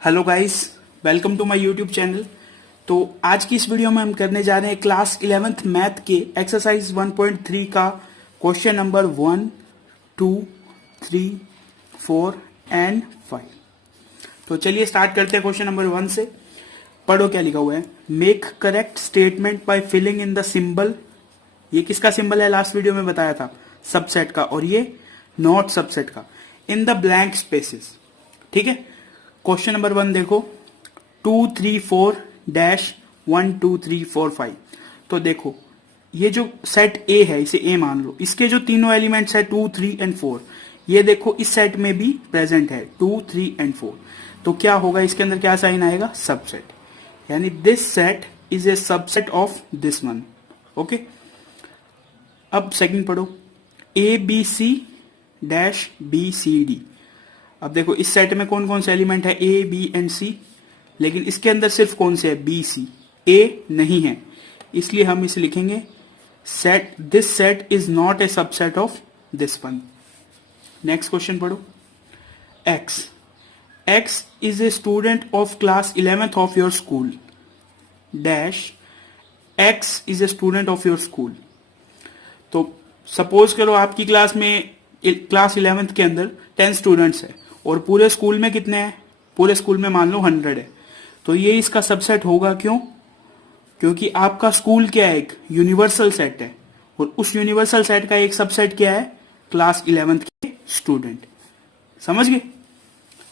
Hello guys, welcome to my YouTube channel. तो आज की इस वीडियो में हम करने जा रहे हैं क्लास 11th मैथ के एक्सरसाइज 1.3 का क्वेश्चन नंबर 1, 2, 3, 4 एंड 5। तो चलिए स्टार्ट करते हैं क्वेश्चन नंबर 1 से। पढ़ो क्या लिखा हुआ है। Make correct statement by filling in the symbol. ये किसका सिंबल है? लास्ट वीडियो में बताया था, सबसेट का, और ये नॉट सबसेट का। In the blank spaces. ठीक है, क्वेश्चन नंबर 1 देखो, 2 3 4 डैश 1 2 3 4 5। तो देखो ये जो सेट ए है, इसे ए मान लो, इसके जो तीनों एलिमेंट्स है 2 3 एंड 4, ये देखो इस सेट में भी प्रेजेंट है 2 3 एंड 4। तो क्या होगा, इसके अंदर क्या साइन आएगा? सबसेट, यानी this set is a subset of this one. Okay, अब सेकंड पढ़ो, A B C dash B C D. अब देखो इस सेट में कौन कौन से एलिमेंट है? ए बी एंड सी, लेकिन इसके अंदर सिर्फ कौन से है? बी सी, ए नहीं है, इसलिए हम इसे लिखेंगे set, this set is not a subset of this one. Next question पढ़ो, X, X is a student of class 11th of your school dash X is a student of your school. तो suppose करो आपकी class में, class 11th के अंदर 10 students है और पूरे स्कूल में कितने हैं? पूरे स्कूल में मान लो 100 है। तो ये इसका सबसेट होगा। क्यों? क्योंकि आपका स्कूल क्या है? एक यूनिवर्सल सेट है, और उस यूनिवर्सल सेट का एक सबसेट क्या है? क्लास 11th के स्टूडेंट। समझ गए?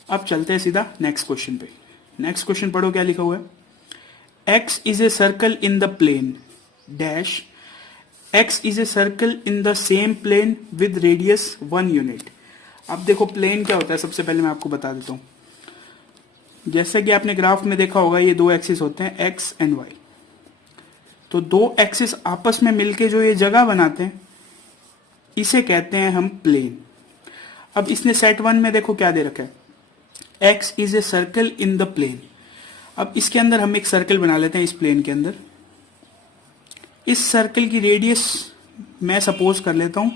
अब चलते हैं सीधा नेक्स्ट क्वेश्चन पे। नेक्स्ट क्वेश्चन पढ़ो क्या लिखा हुआ है। X is a circle in the plane dash X is a circle in the same plane with radius 1 unit. अब देखो प्लेन क्या होता है, सबसे पहले मैं आपको बता देता हूं। जैसे कि आपने ग्राफ में देखा होगा, ये दो एक्सिस होते हैं, एक्स एंड वाई। तो दो एक्सिस आपस में मिलके जो ये जगह बनाते हैं, इसे कहते हैं हम प्लेन। अब इसने सेट 1 में देखो क्या दे रखा है, X is a circle in the plane. अब इसके अंदर हम एक सर्कल बना लेते हैं इस प्लेन के अंदर। इस सर्कल की रेडियस मैं सपोज कर लेता हूं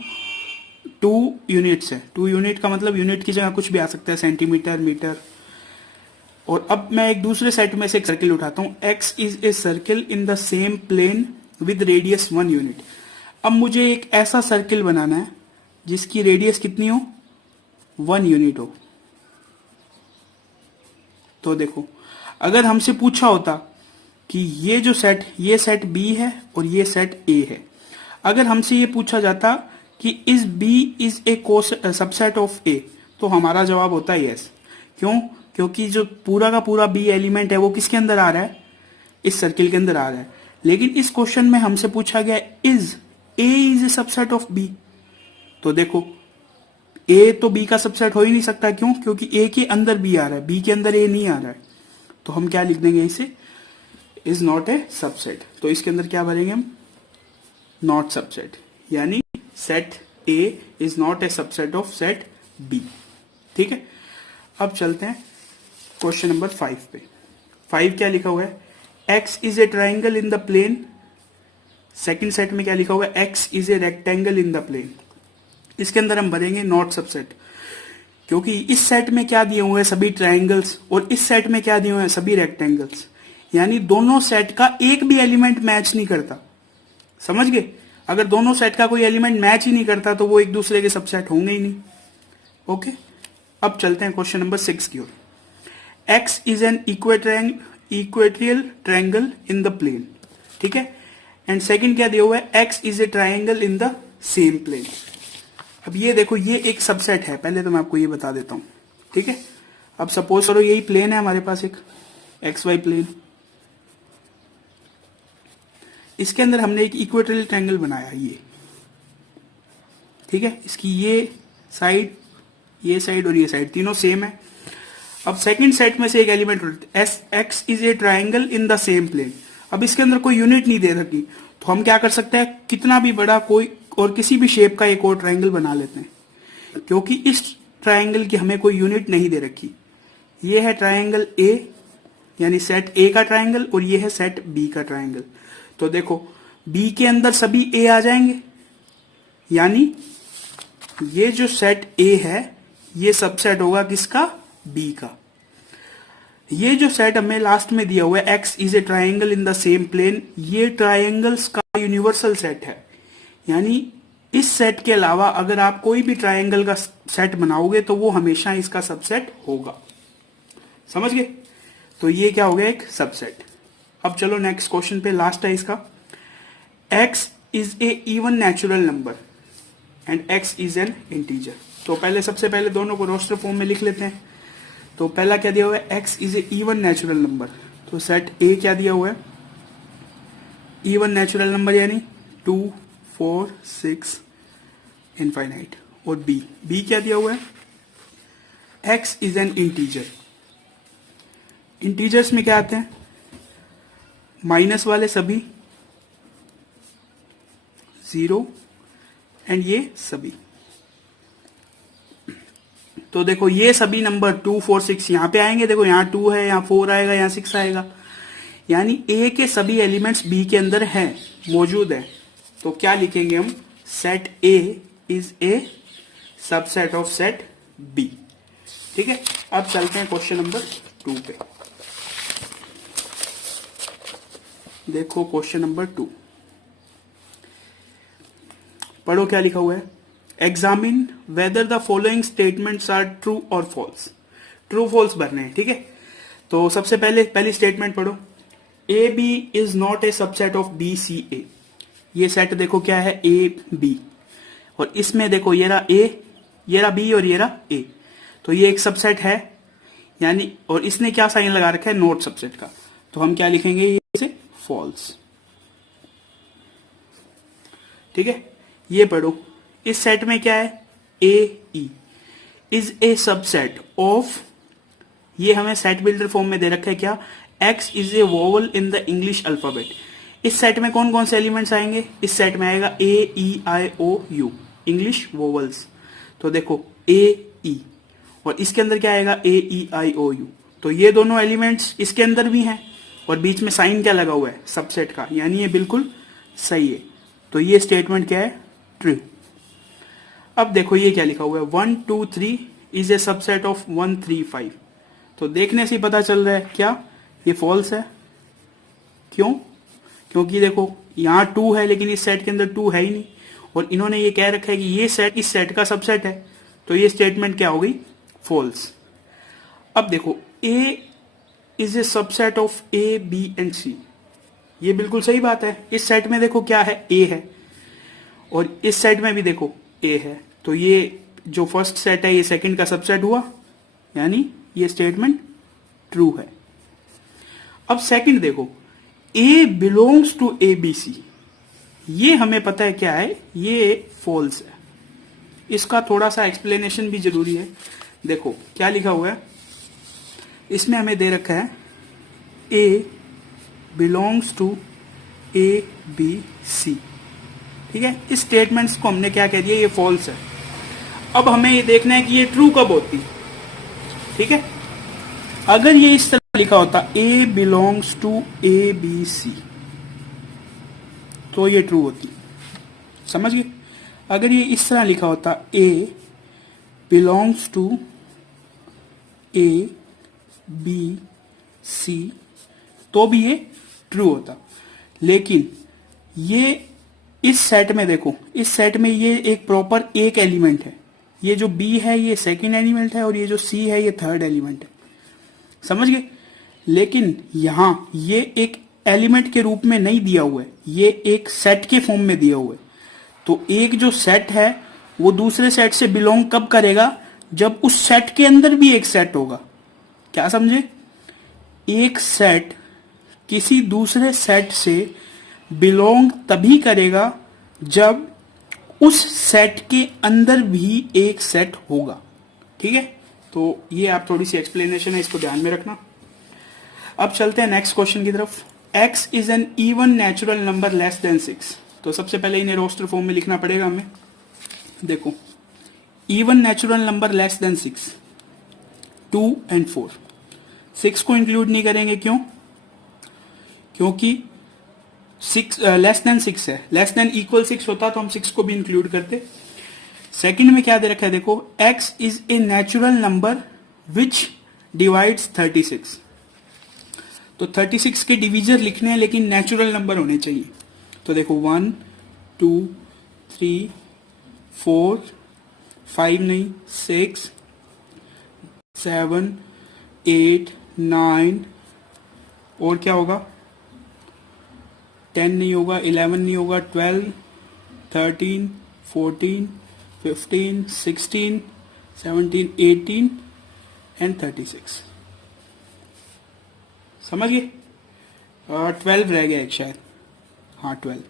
2 यूनिट्स है। 2 यूनिट का मतलब यूनिट की जगह कुछ भी आ सकता है, सेंटीमीटर, मीटर। और अब मैं एक दूसरे सेट में से एक सर्कल उठाता हूं, X is a circle in the same plane with radius 1 unit. अब मुझे एक ऐसा सर्कल बनाना है जिसकी रेडियस कितनी हो? 1 यूनिट हो। तो देखो, अगर हमसे पूछा होता कि ये जो सेट, ये सेट बी है और ये सेट ए है, अगर हमसे ये पूछा जाता कि is B is a subset of A, तो हमारा जवाब होता है यस। क्यों? क्योंकि जो पूरा का पूरा बी एलिमेंट है वो किसके अंदर आ रहा है? इस सर्किल के अंदर आ रहा है। लेकिन इस क्वेश्चन में हमसे पूछा गया is A is a subset of B. तो देखो ए तो बी का सबसेट हो ही नहीं सकता। क्यों? क्योंकि ए के अंदर बी आ रहा है, बी के अंदर ए नहीं आ रहा है। तो हम क्या लिख देंगे इसे? Is not a subset. तो इसके अंदर क्या भरेंगे हम? नॉट सबसेट, यानी set A is not a subset of set B. ठीक है, अब चलते हैं क्वेश्चन नंबर 5 पे। 5 क्या लिखा हुआ है? X is a triangle in the plane. Second set में क्या लिखा हुआ है? X is a rectangle in the plane. इसके अंदर हम भरेंगे नॉट सबसेट, क्योंकि इस सेट में क्या दिए हुए हैं? सभी ट्राइंगल्स, और इस सेट में क्या दिए हुए हैं? सभी रेक्टेंगल्स। यानी दोनों सेट का एक भी एलिमेंट मैच नहीं करता। समझ गए? अगर दोनों सेट का कोई एलिमेंट मैच ही नहीं करता तो वो एक दूसरे के सबसेट होंगे ही नहीं। ओके, अब चलते हैं क्वेश्चन नंबर 6 की ओर। X is an equilateral triangle in the plane. ठीक है, एंड सेकंड क्या दिया हुआ है? X is a triangle in the same plane. अब ये देखो, ये एक सबसेट है, पहले तो मैं आपको ये बता देता हूं। ठीक है, अब सपोज करो यही प्लेन है हमारे पास, एक एक्स वाई प्लेन। इसके अंदर हमने एक इक्वेटोरियल ट्रायंगल बनाया, ये। ठीक है, इसकी ये साइड और ये साइड तीनों सेम है। अब सेकंड सेट में से एक element, X is a triangle in the same plane. अब इसके अंदर कोई यूनिट नहीं दे रखी, तो हम क्या कर सकते हैं? कितना भी बड़ा कोई और किसी भी शेप का एक और ट्रायंगल बना लेते हैं, क्योंकि इस ट्रायंगल की हमें कोई यूनिट नहीं दे रखी। ये है ट्रायंगल ए, यानी सेट ए का ट्रायंगल, और ये है सेट बी का ट्रायंगल। तो देखो बी के अंदर सभी ए आ जाएंगे, यानी ये जो सेट ए है ये सबसेट होगा किसका? बी का। ये जो सेट हमें लास्ट में दिया हुआ है X is a triangle in the same plane, ये ट्राइंगल्स का यूनिवर्सल सेट है। यानी इस सेट के अलावा अगर आप कोई भी ट्राइंगल का सेट बनाओगे तो वो हमेशा इसका सबसेट होगा। समझ गए? तो ये क्या हो गया, एक सबसेट। अब चलो नेक्स्ट क्वेश्चन पे, लास्ट है इसका। x is a even natural number and x is an integer. तो सबसे पहले दोनों को रोस्टर फॉर्म में लिख लेते हैं। तो पहला क्या दिया हुआ है, x is a even natural number. तो सेट A क्या दिया हुआ है, इवन नेचुरल नंबर यानी 2, 4, 6 इनफाइनाइट। और B क्या दिया हुआ है, x is an integer. Integers में क्या आते हैं, माइनस वाले सभी, 0 एंड ये सभी। तो देखो ये सभी नंबर 2, 4, 6 यहां पे आएंगे। देखो यहाँ 2 है, यहाँ 4 आएगा, यहाँ 6 आएगा। यानी A के सभी एलिमेंट्स B के अंदर हैं, मौजूद है। तो क्या लिखेंगे हम, set A is a subset of set B। ठीक है, अब चलते हैं क्वेश्चन नंबर 2 पे। देखो क्वेश्चन नंबर 2, पढ़ो क्या लिखा हुआ है। Examine whether the following statements are true और फॉल्स। ट्रू फॉल्स भरने हैं। ठीक है, तो सबसे पहली स्टेटमेंट पढ़ो, A B is not a subset of B C A. ये सेट देखो क्या है, ए बी, और इसमें देखो ये रहा ए, ये रहा बी और ये रहा ए। तो ये एक सबसेट है यानी, और इसने क्या साइन लगा रखा है, नॉट सबसेट का। तो हम क्या लिखेंगे, ये फॉल्स। ठीक है, ये पढ़ो, इस सेट में क्या है, A E is a subset of, ये हमें सेट बिल्डर फॉर्म में दे रखा है क्या, x is A vowel in the English alphabet. इस सेट में कौन कौन से एलिमेंट्स आएंगे, इस सेट में आएगा ए ई आई ओ यू, इंग्लिश वोवल्स। तो देखो ए ई, और इसके अंदर क्या आएगा, ए ई आई ओ यू। तो ये दोनों एलिमेंट्स इसके अंदर भी हैं, और बीच में साइन क्या लगा हुआ है, सबसेट का, यानी ये बिल्कुल सही है। तो ये स्टेटमेंट क्या है, ट्रू। अब देखो ये क्या लिखा हुआ है, 1 2 3 इज ए सबसेट ऑफ 1 3 5। तो देखने से ही पता चल रहा है क्या, ये फॉल्स है। क्यों, क्योंकि देखो यहाँ 2 है लेकिन इस सेट के अंदर 2 है ही नहीं, और इन्होंने ये कह रखा है कि ये सेट इस सेट का सबसेट है। तो ये स्टेटमेंट क्या हो गई, फॉल्स। अब देखो A is a subset of A B and C, ये बिल्कुल सही बात है। इस सेट में देखो क्या है, ए है, और इस सेट में भी देखो ए है। तो ये जो फर्स्ट सेट है ये सेकंड का सबसेट हुआ, यानी ये स्टेटमेंट ट्रू है। अब सेकंड देखो, A belongs to A B C, ये हमें पता है क्या है, ये फॉल्स है। इसका थोड़ा सा एक्सप्लेनेशन भी जरूरी है। देखो क्या लिखा हुआ है, इसमें हमें दे रखा है A belongs to A B C. ठीक है, इस स्टेटमेंट्स को हमने क्या कह दिया, ये फॉल्स है। अब हमें ये देखना है कि ये ट्रू कब होती। ठीक है, अगर ये इस तरह लिखा होता A belongs to A B C, तो ये ट्रू होती। समझ गए? अगर ये इस तरह लिखा होता A belongs to A B C, तो भी ये ट्रू होता। लेकिन ये इस सेट में देखो, इस सेट में ये एक प्रॉपर एक एलिमेंट है, ये जो बी है ये सेकंड एलिमेंट है, और ये जो सी है ये थर्ड एलिमेंट है। समझ गए? लेकिन यहां ये एक एलिमेंट के रूप में नहीं दिया हुआ है, ये एक सेट के फॉर्म में दिया हुआ है। तो एक जो सेट है वो दूसरे सेट से बिलोंग कब करेगा, जब उस सेट के अंदर भी एक सेट होगा। क्या समझे? एक सेट किसी दूसरे सेट से बिलोंग तभी करेगा जब उस सेट के अंदर भी एक सेट होगा। ठीक है, तो ये आप थोड़ी सी एक्सप्लेनेशन है, इसको ध्यान में रखना। अब चलते हैं नेक्स्ट क्वेश्चन की तरफ। x is an even natural number less than 6। तो सबसे पहले इन्हें रोस्टर फॉर्म में लिखना पड़ेगा हमें। देखो even natural number less than 6, 2 and 4। 6 को इंक्लूड नहीं करेंगे, क्यों? क्योंकि 6 लेस देन 6 है, लेस देन इक्वल 6 होता तो हम 6 को भी इंक्लूड करते। सेकंड में क्या दे रखा है, देखो x is a natural number which divides 36। तो 36 के डिवीजर लिखने हैं लेकिन नेचुरल नंबर होने चाहिए। तो देखो 1 2 3 4 5 नहीं 6 7 8 9 और क्या होगा 10 नहीं होगा 11 नहीं होगा 12 13 14 15 16 17 18 एंड 36। समझ गए? 12 रह गया एक शायद, हाँ 12।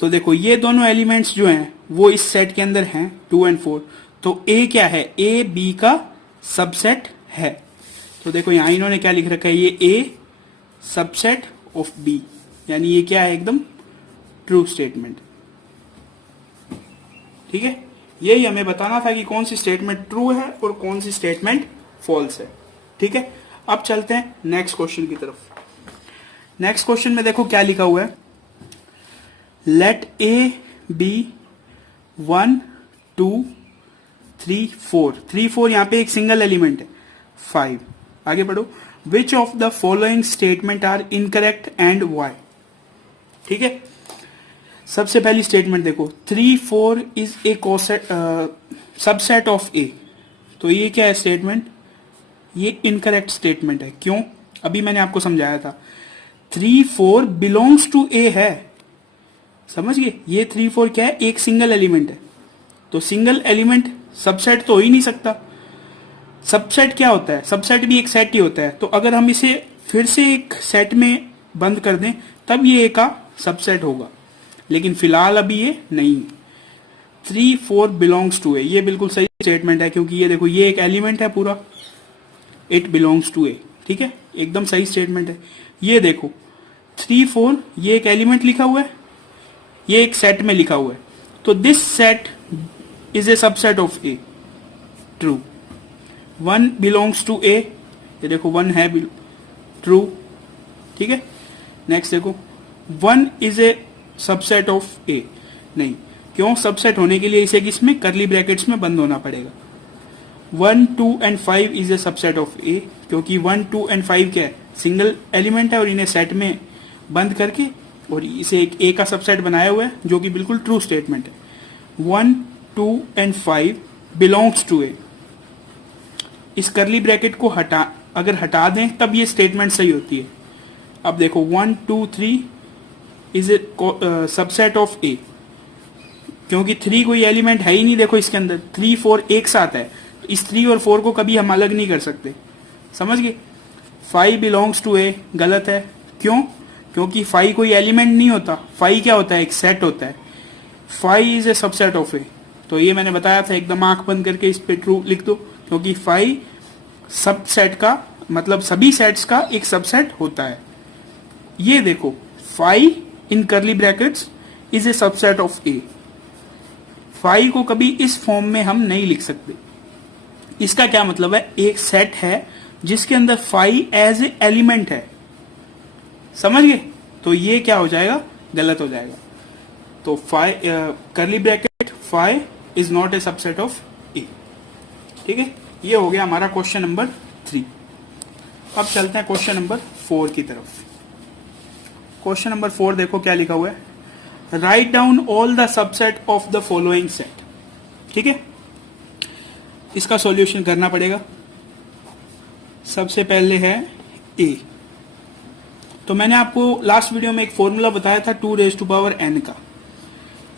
तो देखो ये दोनों एलिमेंट्स जो हैं वो इस सेट के अंदर हैं 2 और 4। तो A क्या है? A B का सबसेट है। तो देखो यहां इन्होंने क्या लिख रखा है, ये A सबसेट ऑफ B, यानी ये क्या है? एकदम ट्रू स्टेटमेंट। ठीक है, यही हमें बताना था कि कौन सी स्टेटमेंट ट्रू है और कौन सी स्टेटमेंट फॉल्स है। ठीक है, अब चलते हैं नेक्स्ट क्वेश्चन की तरफ। नेक्स्ट क्वेश्चन में देखो क्या लिखा हुआ है, लेट ए बी 1 2 3 4 3 4 यहां पे एक सिंगल एलिमेंट है 5। आगे बढ़ो, which of the following statement are incorrect and why. ठीक है, सबसे पहली स्टेटमेंट देखो 3 4 is a subset of A. तो ये क्या है स्टेटमेंट? ये इनकरेक्ट स्टेटमेंट है। क्यों? अभी मैंने आपको समझाया था 3 4 बिलोंग्स टू ए है। समझ गए? ये 3 4 क्या है? एक सिंगल एलिमेंट है। तो सिंगल एलिमेंट सबसेट तो हो ही नहीं सकता। सबसेट क्या होता है? सबसेट भी एक सेट ही होता है। तो अगर हम इसे फिर से एक सेट में बंद कर दें तब ये ए का सबसेट होगा, लेकिन फिलहाल अभी ये नहीं है। 3 4 बिलोंग्स टू ए, ये बिल्कुल सही स्टेटमेंट है, क्योंकि ये देखो ये एक एलिमेंट है पूरा, इट बिलोंग्स टू ए। ठीक है, एकदम सही स्टेटमेंट है। ये देखो 3 4 ये एक एलिमेंट लिखा हुआ है, ये एक सेट में लिखा हुआ है। तो this set is a subset of A, true. 1 belongs to A, ये देखो 1 है ट्रू। ठीक है, नेक्स्ट देखो 1 इज ए सबसेट ऑफ ए, नहीं। क्यों? सबसेट होने के लिए इसे किसमें? करली ब्रैकेट्स में बंद होना पड़ेगा। 1 2 and 5 is a subset of A, क्योंकि 1 2 एंड 5 क्या है? सिंगल एलिमेंट है और इन्हें सेट में बंद करके और इसे एक ए का सबसेट बनाया हुआ है, जो कि बिल्कुल ट्रू स्टेटमेंट है। 1 2 एंड 5 बिलोंग्स टू ए। इस करली ब्रैकेट को अगर हटा दें तब ये स्टेटमेंट सही होती है। अब देखो 1 2 3 is a subset of A, क्योंकि 3 कोई एलिमेंट है ही नहीं। देखो इसके अंदर 3 4 एक साथ है, तो इस 3 और 4 को कभी हम अलग नहीं कर सकते। समझ गए? 5 बिलोंग्स टू ए गलत है। क्यों? क्योंकि 5 कोई एलिमेंट नहीं होता। 5 क्या होता है? एक सेट होता है। 5 is a subset of A. तो ये मैंने बताया था, एकदम आंख बंद करके इस पे ट्रू लिख दो, क्योंकि 5 सबसेट का मतलब सभी सेट्स का एक सबसेट होता है। ये देखो 5 in curly brackets is a subset of A. 5 को कभी इस फॉर्म में हम नहीं लिख सकते। इसका क्या मतलब है? एक सेट है जिसके अंदर 5 एज ए एलिमेंट है। समझ गए? तो ये क्या हो जाएगा? गलत हो जाएगा। तो 5 curly bracket 5 is not a subset of A. ठीक है, ये हो गया हमारा क्वेश्चन नंबर 3। अब चलते हैं क्वेश्चन नंबर 4 की तरफ। क्वेश्चन नंबर 4 देखो क्या लिखा हुआ है, write down all the subset of the following set. ठीक है, इसका सॉल्यूशन करना पड़ेगा। सबसे पहले है ए। तो मैंने आपको लास्ट वीडियो में एक फॉर्मूला बताया था 2 raised to power n का।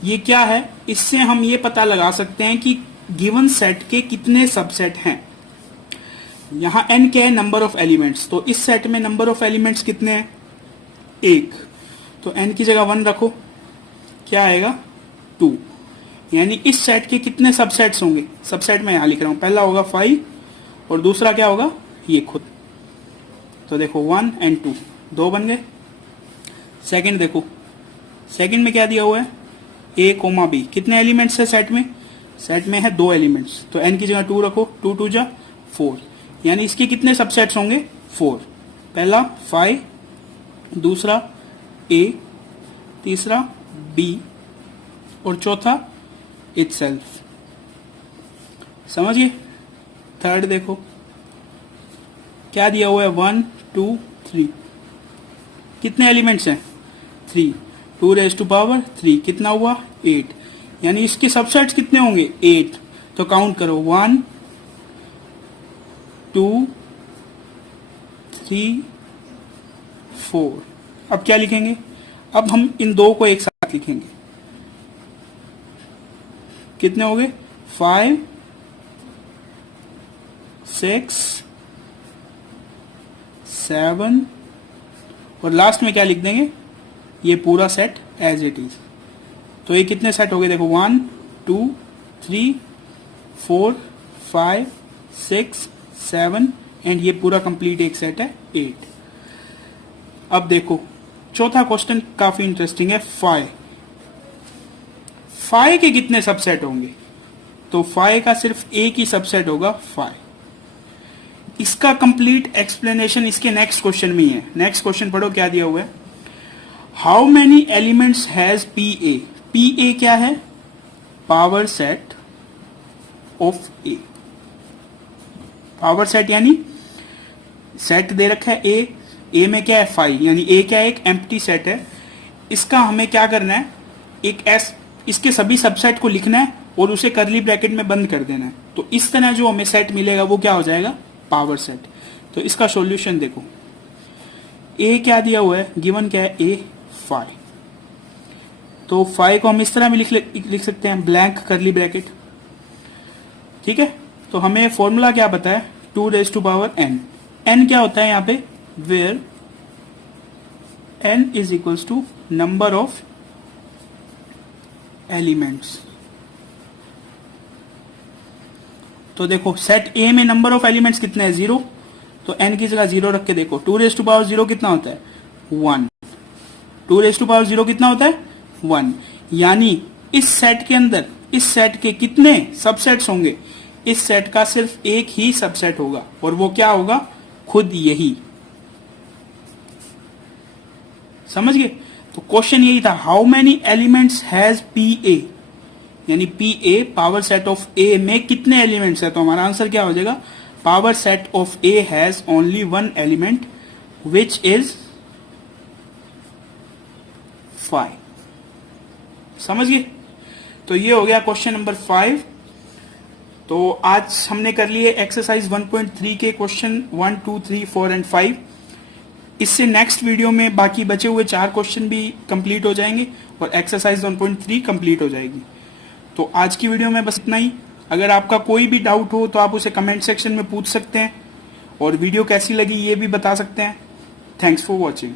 ये क्या है? इससे हम ये पता लगा सकते हैं कि गिवन सेट के कितने सबसेट हैं। यहां n क्या है? Number of elements. तो इस सेट में नंबर ऑफ एलिमेंट्स कितने हैं? 1। तो n की जगह 1 रखो, क्या आएगा? 2। यानी इस सेट के कितने सबसेट्स होंगे? सबसेट में यहां लिख रहा हूं, पहला होगा 5 और दूसरा क्या होगा? ये खुद। तो देखो 1 एंड 2, 2 बन गए। सेकंड देखो, सेकंड में क्या दिया हुआ है? a, b। कितने एलिमेंट्स है सेट में? सेट में है 2 एलिमेंट्स। तो n की जगह 2 रखो, 2 2 जा 4। यानी इसके कितने सबसेट्स होंगे? 4। पहला 5, दूसरा a, तीसरा b और चौथा itself। समझिए? थर्ड देखो क्या दिया हुआ है? 1 2 3। कितने एलिमेंट्स हैं 3, 2 रेज टू पावर 3 कितना हुआ 8, यानी इसके सबसेट्स कितने होंगे 8। तो काउंट करो 1 2 3 4। अब क्या लिखेंगे, अब हम इन दो को एक साथ लिखेंगे, कितने हो गए 5 6 7 और लास्ट में क्या लिख देंगे, ये पूरा सेट एज इट इज। तो ये कितने सेट हो गए देखो 1 2 3 4 5 6 7 एंड ये पूरा कंप्लीट एक सेट है 8। अब देखो चौथा क्वेश्चन काफी इंटरेस्टिंग है। 5 के कितने सबसेट होंगे, तो 5 का सिर्फ एक ही सबसेट होगा 5। इसका कंप्लीट एक्सप्लेनेशन इसके नेक्स्ट क्वेश्चन में ही है। नेक्स्ट क्वेश्चन पढ़ो क्या दिया हुआ है, how many elements has P A. P A क्या है, power set of A. Power set यानी सेट दे रखा है ए में क्या है 5, यानी ए क्या है एक एम्प्टी सेट है। इसका हमें क्या करना है, एक एस इसके सभी सबसेट को लिखना है और उसे करली ब्रैकेट में बंद कर देना है। तो इस तरह जो हमें सेट मिलेगा वो क्या हो जाएगा पावर सेट। तो इसका सॉल्यूशन देखो, ए क्या दिया हुआ है, गिवन क्या है ए 5। तो 5 को हम इस तरह भी लिख सकते हैं ब्लैंक करली ब्रैकेट, ठीक है। तो हमें फॉर्मूला क्या पता है 2 raised to power N. N क्या होता है यहाँ पे, where N is equals to number of elements. तो देखो सेट ए में नंबर ऑफ एलिमेंट्स कितने हैं 0, तो एन की जगह 0 रख के देखो 2 रेज टू पावर 0 कितना होता है 1। 2 रेज टू पावर 0 कितना होता है 1, यानी इस सेट के अंदर इस सेट के कितने सबसेट्स होंगे, इस सेट का सिर्फ एक ही सबसेट होगा और वो क्या होगा खुद यही। समझ गए। तो क्वेश्चन यही था, how many elements has P A, यानी P A power set of A में कितने एलिमेंट्स है। तो हमारा आंसर क्या हो जाएगा, power set of A has only 1 element which is 5। समझ गए। तो ये हो गया क्वेश्चन नंबर 5। तो आज हमने कर लिए एक्सरसाइज 1.3 के क्वेश्चन 1 2 3 4 एंड 5। इससे नेक्स्ट वीडियो में बाकी बचे हुए 4 क्वेश्चन भी कंप्लीट हो जाएंगे और एक्सरसाइज 1.3 कंप्लीट हो जाएगी। तो आज की वीडियो में बस इतना ही। अगर आपका कोई भी डाउट हो तो आप उसे कमेंट सेक्शन में पूछ सकते हैं और वीडियो कैसी लगी ये भी बता सकते हैं। Thanks for watching.